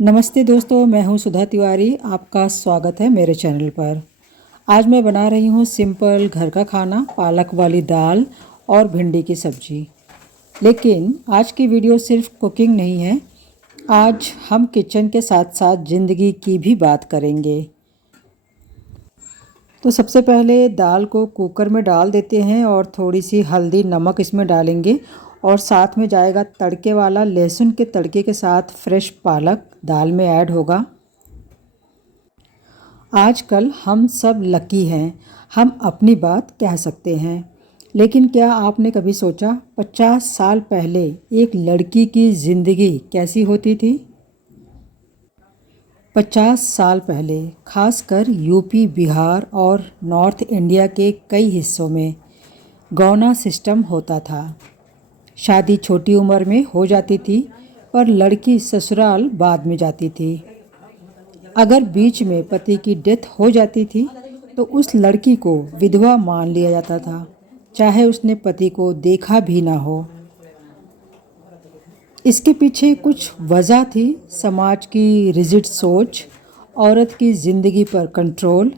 नमस्ते दोस्तों, मैं हूं सुधा तिवारी। आपका स्वागत है मेरे चैनल पर। आज मैं बना रही हूं सिंपल घर का खाना, पालक वाली दाल और भिंडी की सब्जी। लेकिन आज की वीडियो सिर्फ कुकिंग नहीं है। आज हम किचन के साथ साथ ज़िंदगी की भी बात करेंगे। तो सबसे पहले दाल को कुकर में डाल देते हैं और थोड़ी सी हल्दी नमक इसमें डालेंगे और साथ में जाएगा तड़के वाला लहसुन के तड़के के साथ फ्रेश पालक दाल में ऐड होगा। आजकल हम सब लकी हैं, हम अपनी बात कह सकते हैं। लेकिन क्या आपने कभी सोचा 50 साल पहले एक लड़की की ज़िंदगी कैसी होती थी? 50 साल पहले खासकर यूपी, बिहार और नॉर्थ इंडिया के कई हिस्सों में गौना सिस्टम होता था। शादी छोटी उम्र में हो जाती थी, पर लड़की ससुराल बाद में जाती थी। अगर बीच में पति की डेथ हो जाती थी तो उस लड़की को विधवा मान लिया जाता था, चाहे उसने पति को देखा भी ना हो। इसके पीछे कुछ वजह थी। समाज की रिजिड सोच, औरत की ज़िंदगी पर कंट्रोल,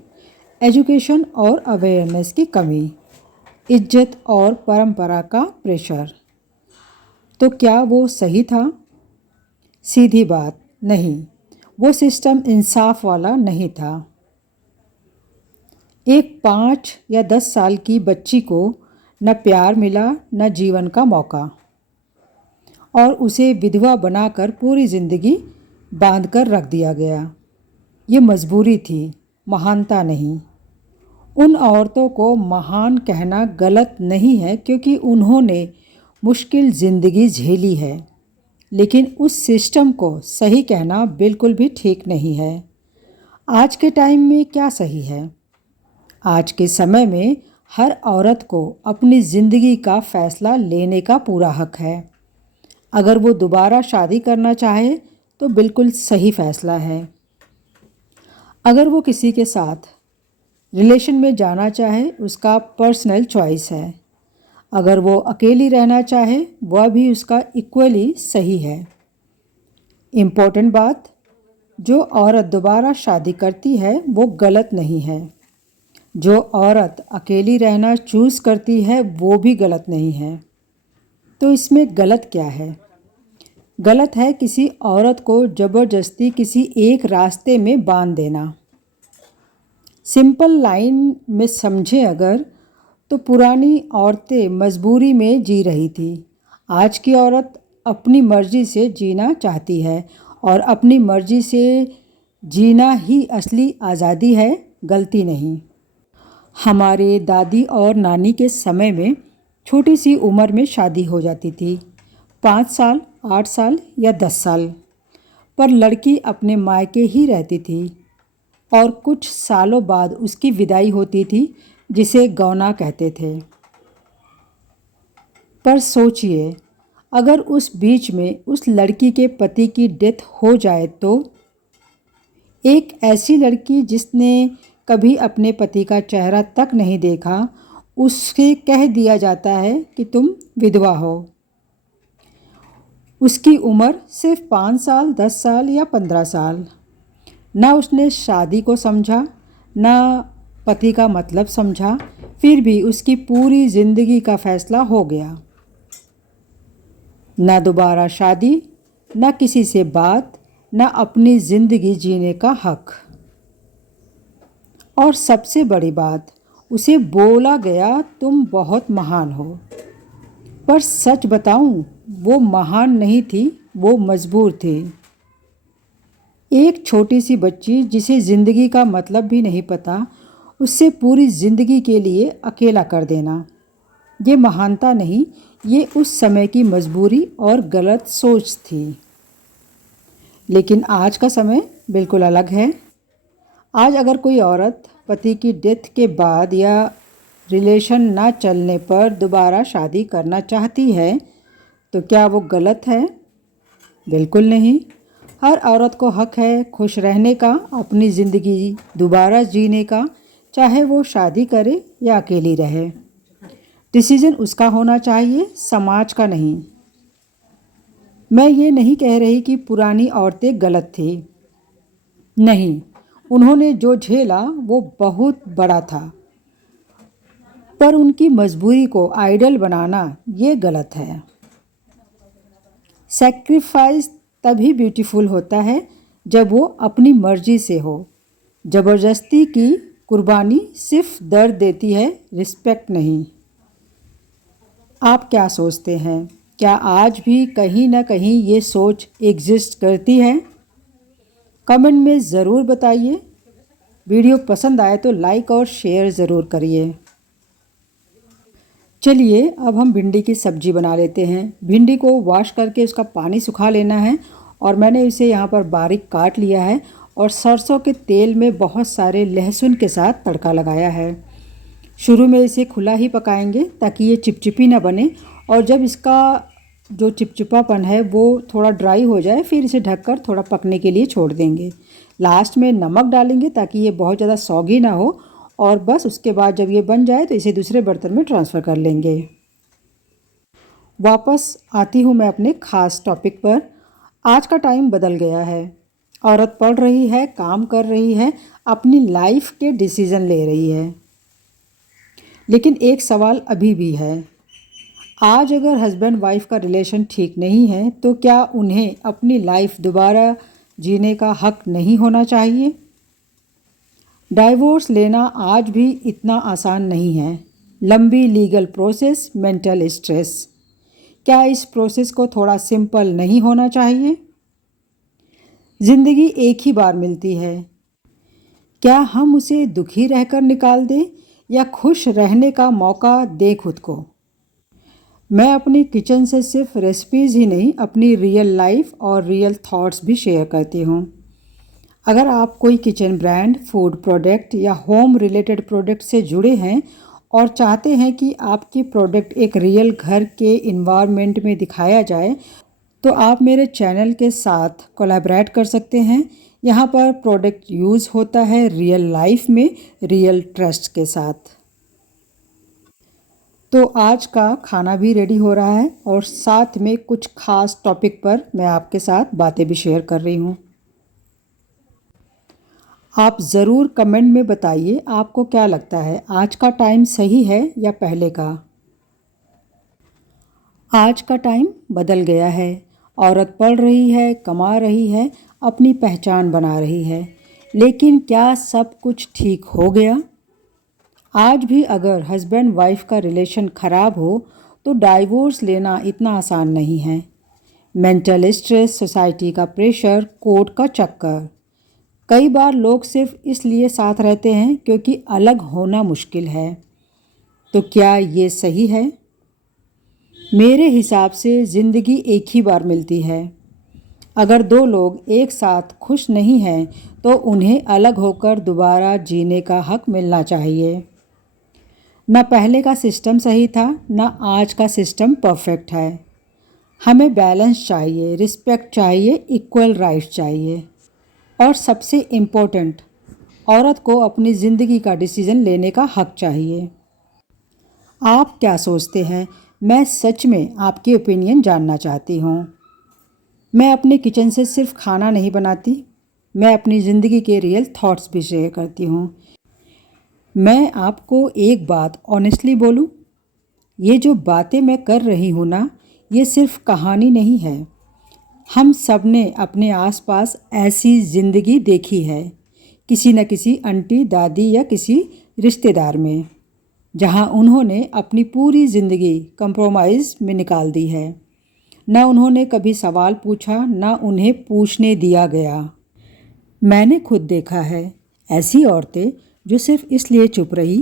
एजुकेशन और अवेयरनेस की कमी, इज्जत और परंपरा का प्रेशर। तो क्या वो सही था? सीधी बात, नहीं। वो सिस्टम इंसाफ वाला नहीं था। एक 5 या 10 साल की बच्ची को न प्यार मिला, न जीवन का मौका, और उसे विधवा बनाकर पूरी ज़िंदगी बांध कर रख दिया गया। ये मजबूरी थी, महानता नहीं। उन औरतों को महान कहना गलत नहीं है, क्योंकि उन्होंने मुश्किल ज़िंदगी झेली है। लेकिन उस सिस्टम को सही कहना बिल्कुल भी ठीक नहीं है। आज के टाइम में क्या सही है? आज के समय में हर औरत को अपनी ज़िंदगी का फ़ैसला लेने का पूरा हक है। अगर वो दोबारा शादी करना चाहे तो बिल्कुल सही फ़ैसला है। अगर वो किसी के साथ रिलेशन में जाना चाहे, उसका पर्सनल चॉइस है। अगर वो अकेली रहना चाहे, वह भी उसका इक्वली सही है। इम्पोर्टेंट बात, जो औरत दोबारा शादी करती है वो गलत नहीं है। जो औरत अकेली रहना चूज़ करती है वो भी गलत नहीं है। तो इसमें गलत क्या है? गलत है किसी औरत को ज़बरदस्ती किसी एक रास्ते में बांध देना। सिंपल लाइन में समझें अगर, तो पुरानी औरतें मजबूरी में जी रही थी। आज की औरत अपनी मर्ज़ी से जीना चाहती है, और अपनी मर्ज़ी से जीना ही असली आज़ादी है, गलती नहीं। हमारे दादी और नानी के समय में छोटी सी उम्र में शादी हो जाती थी, 5 साल, 8 साल या 10 साल। पर लड़की अपने मायके ही रहती थी और कुछ सालों बाद उसकी विदाई होती थी, जिसे गौना कहते थे। पर सोचिए, अगर उस बीच में उस लड़की के पति की डेथ हो जाए तो? एक ऐसी लड़की जिसने कभी अपने पति का चेहरा तक नहीं देखा, उससे कह दिया जाता है कि तुम विधवा हो। उसकी उम्र सिर्फ 5 साल, 10 साल या 15 साल। ना उसने शादी को समझा, ना पति का मतलब समझा, फिर भी उसकी पूरी ज़िंदगी का फैसला हो गया। ना दोबारा शादी, ना किसी से बात, ना अपनी ज़िंदगी जीने का हक। और सबसे बड़ी बात, उसे बोला गया तुम बहुत महान हो। पर सच बताऊं, वो महान नहीं थी, वो मजबूर थी। एक छोटी सी बच्ची जिसे ज़िंदगी का मतलब भी नहीं पता, उससे पूरी ज़िंदगी के लिए अकेला कर देना, ये महानता नहीं, ये उस समय की मजबूरी और गलत सोच थी। लेकिन आज का समय बिल्कुल अलग है। आज अगर कोई औरत पति की डेथ के बाद या रिलेशन ना चलने पर दोबारा शादी करना चाहती है, तो क्या वो गलत है? बिल्कुल नहीं। हर औरत को हक है खुश रहने का, अपनी ज़िंदगी दोबारा जीने का, चाहे वो शादी करे या अकेली रहे। डिसीजन उसका होना चाहिए, समाज का नहीं। मैं ये नहीं कह रही कि पुरानी औरतें गलत थी, नहीं, उन्होंने जो झेला वो बहुत बड़ा था, पर उनकी मजबूरी को आइडल बनाना ये गलत है। सैक्रिफाइस तभी ब्यूटीफुल होता है जब वो अपनी मर्जी से हो। ज़बरदस्ती की कुर्बानी सिर्फ दर्द देती है, रिस्पेक्ट नहीं। आप क्या सोचते हैं? क्या आज भी कहीं ना कहीं ये सोच एग्जिस्ट करती है? कमेंट में ज़रूर बताइए। वीडियो पसंद आए तो लाइक और शेयर ज़रूर करिए। चलिए अब हम भिंडी की सब्ज़ी बना लेते हैं। भिंडी को वॉश करके उसका पानी सुखा लेना है और मैंने इसे यहाँ पर बारीक काट लिया है और सरसों के तेल में बहुत सारे लहसुन के साथ तड़का लगाया है। शुरू में इसे खुला ही पकाएंगे ताकि ये चिपचिपी ना बने, और जब इसका जो चिपचिपापन है वो थोड़ा ड्राई हो जाए फिर इसे ढककर थोड़ा पकने के लिए छोड़ देंगे। लास्ट में नमक डालेंगे ताकि ये बहुत ज़्यादा सौगी ना हो, और बस उसके बाद जब ये बन जाए तो इसे दूसरे बर्तन में ट्रांसफ़र कर लेंगे। वापस आती हूँ मैं अपने ख़ास टॉपिक पर। आज का टाइम बदल गया है। औरत पढ़ रही है, काम कर रही है, अपनी लाइफ के डिसीज़न ले रही है। लेकिन एक सवाल अभी भी है, आज अगर हस्बैंड वाइफ का रिलेशन ठीक नहीं है तो क्या उन्हें अपनी लाइफ दोबारा जीने का हक नहीं होना चाहिए? डाइवोर्स लेना आज भी इतना आसान नहीं है। लंबी लीगल प्रोसेस, मेंटल स्ट्रेस। क्या इस प्रोसेस को थोड़ा सिंपल नहीं होना चाहिए? ज़िंदगी एक ही बार मिलती है। क्या हम उसे दुखी रहकर निकाल दें या खुश रहने का मौका दें खुद को? मैं अपनी किचन से सिर्फ रेसिपीज़ ही नहीं, अपनी रियल लाइफ और रियल थॉट्स भी शेयर करती हूँ। अगर आप कोई किचन ब्रांड, फूड प्रोडक्ट या होम रिलेटेड प्रोडक्ट से जुड़े हैं और चाहते हैं कि आपकी प्रोडक्ट एक रियल घर के इन्वायरमेंट में दिखाया जाए, तो आप मेरे चैनल के साथ कोलैबोरेट कर सकते हैं। यहाँ पर प्रोडक्ट यूज़ होता है रियल लाइफ में, रियल ट्रस्ट के साथ। तो आज का खाना भी रेडी हो रहा है और साथ में कुछ खास टॉपिक पर मैं आपके साथ बातें भी शेयर कर रही हूँ। आप ज़रूर कमेंट में बताइए आपको क्या लगता है, आज का टाइम सही है या पहले का? आज का टाइम बदल गया है। औरत पढ़ रही है, कमा रही है, अपनी पहचान बना रही है। लेकिन क्या सब कुछ ठीक हो गया? आज भी अगर हस्बैंड वाइफ का रिलेशन ख़राब हो तो डाइवोर्स लेना इतना आसान नहीं है। मेंटल स्ट्रेस, सोसाइटी का प्रेशर, कोर्ट का चक्कर। कई बार लोग सिर्फ इसलिए साथ रहते हैं क्योंकि अलग होना मुश्किल है। तो क्या ये सही है? मेरे हिसाब से ज़िंदगी एक ही बार मिलती है। अगर दो लोग एक साथ खुश नहीं हैं तो उन्हें अलग होकर दोबारा जीने का हक मिलना चाहिए। न पहले का सिस्टम सही था, न आज का सिस्टम परफेक्ट है। हमें बैलेंस चाहिए, रिस्पेक्ट चाहिए, इक्वल राइट्स चाहिए, और सबसे इम्पोर्टेंट, औरत को अपनी ज़िंदगी का डिसीज़न लेने का हक चाहिए। आप क्या सोचते हैं? मैं सच में आपकी ओपिनियन जानना चाहती हूँ। मैं अपने किचन से सिर्फ खाना नहीं बनाती, मैं अपनी ज़िंदगी के रियल थॉट्स भी शेयर करती हूँ। मैं आपको एक बात ऑनेस्टली बोलूँ, ये जो बातें मैं कर रही हूँ ना, ये सिर्फ कहानी नहीं है। हम सब ने अपने आसपास ऐसी ज़िंदगी देखी है, किसी न किसी आंटी, दादी या किसी रिश्तेदार में, जहाँ उन्होंने अपनी पूरी ज़िंदगी कंप्रोमाइज़ में निकाल दी है। न उन्होंने कभी सवाल पूछा, न उन्हें पूछने दिया गया। मैंने खुद देखा है ऐसी औरतें जो सिर्फ इसलिए चुप रही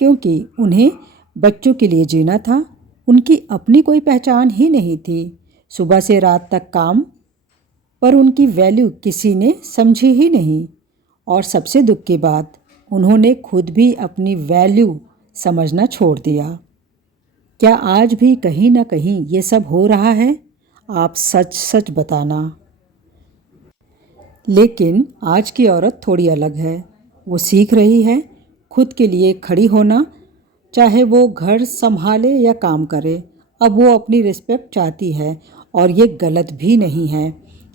क्योंकि उन्हें बच्चों के लिए जीना था। उनकी अपनी कोई पहचान ही नहीं थी। सुबह से रात तक काम, पर उनकी वैल्यू किसी ने समझी ही नहीं। और सबसे दुख की बात, उन्होंने खुद भी अपनी वैल्यू समझना छोड़ दिया। क्या आज भी कहीं ना कहीं ये सब हो रहा है? आप सच सच बताना। लेकिन आज की औरत थोड़ी अलग है। वो सीख रही है खुद के लिए खड़ी होना, चाहे वो घर संभाले या काम करे। अब वो अपनी रिस्पेक्ट चाहती है और ये गलत भी नहीं है।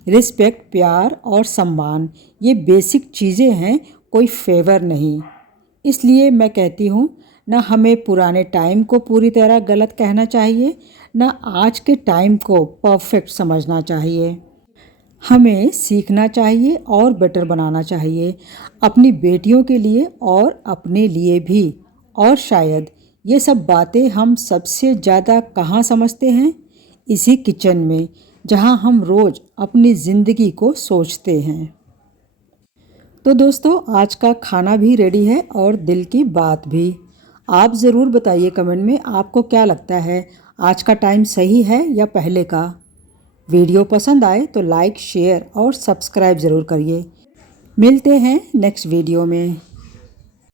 रिस्पेक्ट, प्यार और सम्मान ये बेसिक चीज़ें हैं, कोई फेवर नहीं। इसलिए मैं कहती हूँ, ना हमें पुराने टाइम को पूरी तरह गलत कहना चाहिए, ना आज के टाइम को परफेक्ट समझना चाहिए। हमें सीखना चाहिए और बेटर बनाना चाहिए, अपनी बेटियों के लिए और अपने लिए भी। और शायद ये सब बातें हम सबसे ज़्यादा कहाँ समझते हैं? इसी किचन में, जहाँ हम रोज़ अपनी ज़िंदगी को सोचते हैं। तो दोस्तों, आज का खाना भी रेडी है और दिल की बात भी। आप ज़रूर बताइए कमेंट में, आपको क्या लगता है, आज का टाइम सही है या पहले का? वीडियो पसंद आए तो लाइक, शेयर और सब्सक्राइब ज़रूर करिए। मिलते हैं नेक्स्ट वीडियो में।